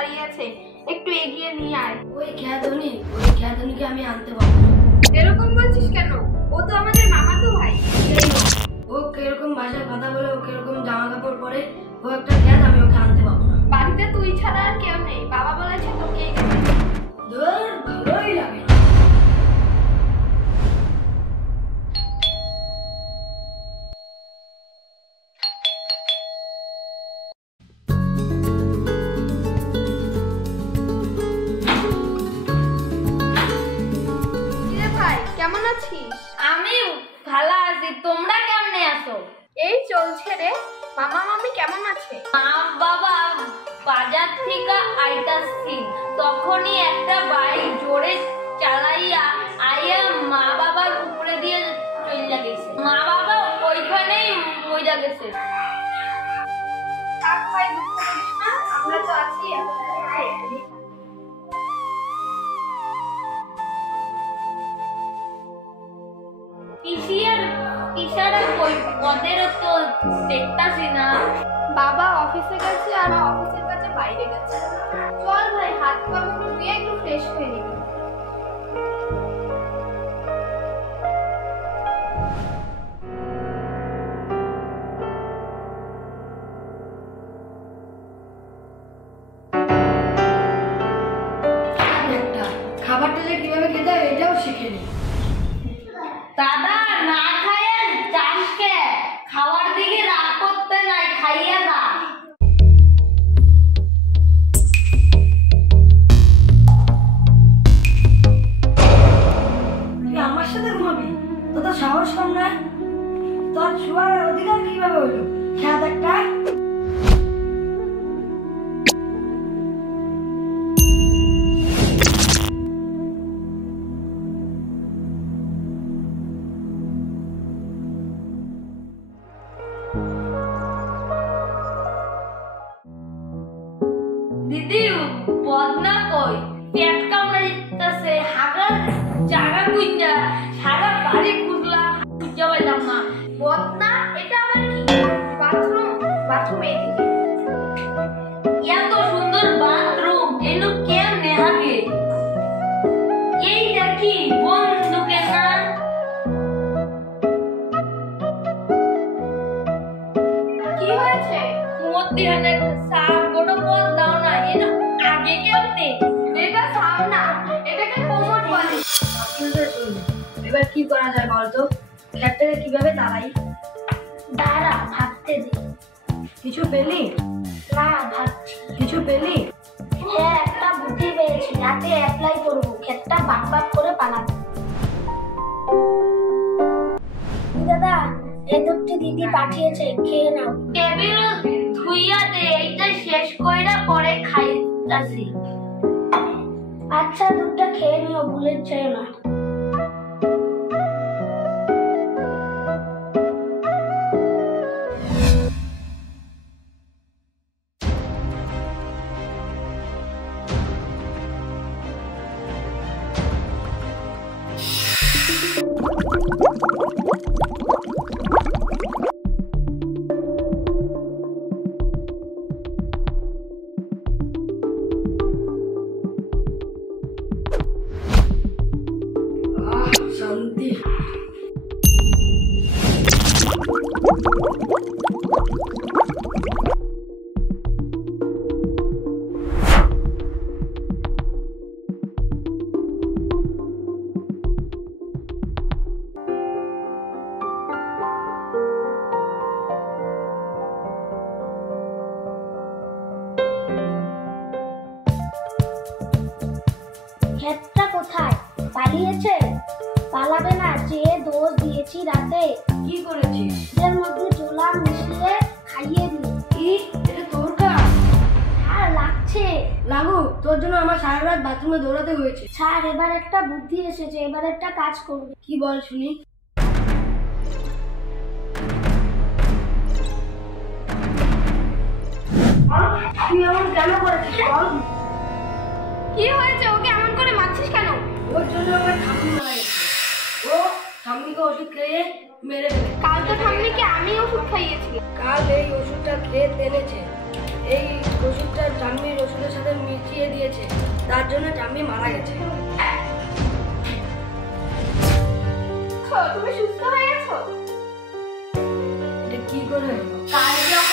দাঁড়িয়ে আছে, একটু এগিয়ে নিয়ে আয়। ওই খেয়াধনীকে আমি আনতে পারবো না। এরকম বলছিস কেন? ও তো আমাদের মামাতো ভাই। ও কিরকম ভাষায় কথা বলে, ও কিরকম জামা কাপড় পরে, ও একটা খ্যাত, আমি ওকে আনতে পারবো না। বাড়িতে তুই ছাড়া আর কেউ নেই, বাবা বলেছে তোকেই দেবে। ধুর, ভালোই লাগে না। ভাই কেমন আছিস? আমি ভালো আছি, তোমরা কেমন আছো? এই চলছে রে। মামা মামি কেমন আছে? মা বাবা বাজার থেকে আইতাছি, তখনই একটা বাইক জোরে চালাইয়া আইয়া মা বাবার উপরে দিয়ে চলে গেছে। মা বাবা ওইখানেই মরে গেছে। থাক ভাই, দুঃখ করিস না, আমরা তো আছি। পিসারা কই, ওদেরও তো দেখতাছি না। বাবা অফিসে গেছে আর অফিসের কাছে বাইরে গেছে। চল ভাই, হাত পা মুখ ধুয়ে একটু ফ্রেশ হয়ে নিবি। খাবারটা যে কিভাবে খেতে হয় এটাও শিখে নি। দাদা না খাইয়া যাসকে, খাওয়ার দিকে রাগ করতে নাই, খাইয়া যা। তুই আমার সাথে ঘুমাবি? তোর তো সাহস কম না। তোর শোয়ার অধিকার কিভাবে হলো? খ্যাত একটা। দিদি বদনা কই, পেট কামড়ে দিতেছে, হাগার জায়গা খুঁজা সারা বাড়ি খুঁজলাম, খুঁজা পাইলাম না। বদনা? এটা আবার কি? বাথরুম এদিকে। এত সুন্দর বাথরুম এলো কেমনে হাগে? এই দেখি বন্ধুকে না। কি হয়েছে? মধ্যে হাতে সাপ কোনো পথ দাও না, এর আগে কেমনে? এটা সাপ না, এটাকে কোমর বলে। এবার কি করা যায় বলতো? খ্যাতটাকে কিভাবে তাড়াই? দাঁড়া ভাবতে দে। কিছু পেলি? না ভাবছি। কিছু পেলি? হ্যাঁ, একটা বুদ্ধি পেয়েছি, রাতে অ্যাপ্লাই করব, ক্ষেতটা বাক বাক করে পালাবো। দাদা, এই দুধটি দিদি পাঠিয়েছে, খেয়ে নাও। টেবিল ধুইয়া দে, এইটা শেষ কইরা পরে খাইতাছি। আচ্ছা, দুধটা খেয়ে নিও, ভুলে যেও না। শান্তি। ক্ষেতটা কোথায়? পালিয়েছে? পালাবে না, যে দোষ দিয়েছি রাতে। কি করেছিস? এর মধ্যে জোলা মিশিয়ে খাইয়ে দিই। কি? এটা তোর কাজ? আর লাগছে। লাগুক, তোর জন্য আমার সারা রাত বাথরুমে দৌড়াতে হয়েছে। স্যার, এবার একটা বুদ্ধি এসেছে, এবার একটা কাজ করবে। কি বল শুনি? তুই এমন কেন করেছিস বল? কি হয়েছে? ওকে এমন করে মারছিস কেন? ওর জন্য আমার ঠাম্মি মারা গেছে। ও ঠাম্মিকে ওষুধ খেয়ে মেরে ফেলে। কাল তো ঠাম্মিকে আমি ওষুধ খাইয়েছি। কাল এই ওষুধটা খেয়ে এনেছে। এই ওষুধটা জাম্মির ওষুধের সাথে মিশিয়ে দিয়েছে, তার জন্য জাম্মি মারা গেছে। তুমি সুস্থ হয়ে গেছো? এটা কি করে হলো? কাল যখন